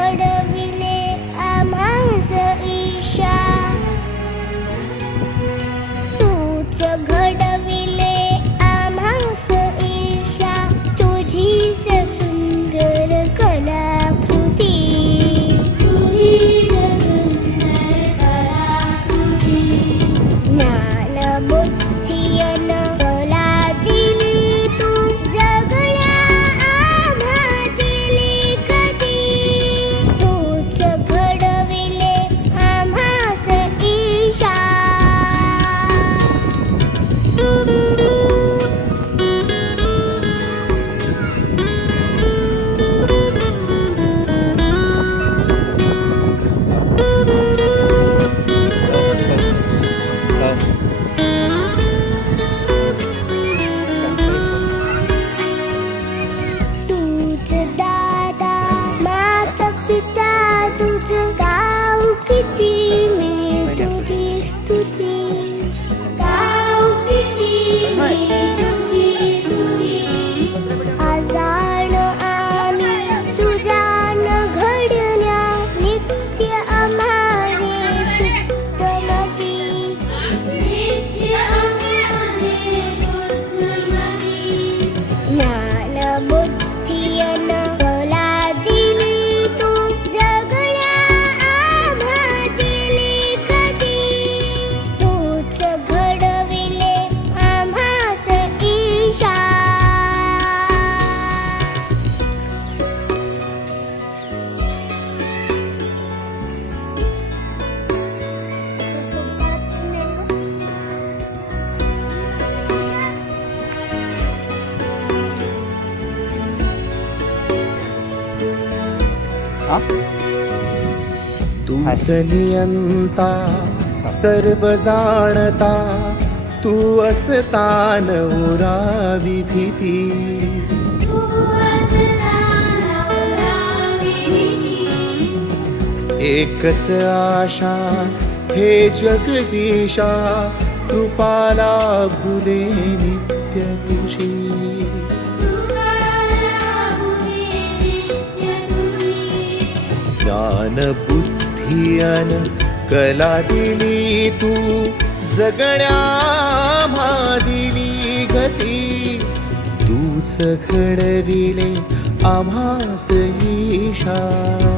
ঘর Tiana. नियंता सर्व जाणता तू असतान उरावी भीती एकच आशा हे जगदीशा कृपाला भुले नित्य ज्ञान बुद्धियन कला दिली तू. जगण्या दिली गती. तूच घडविले आभास ईशा.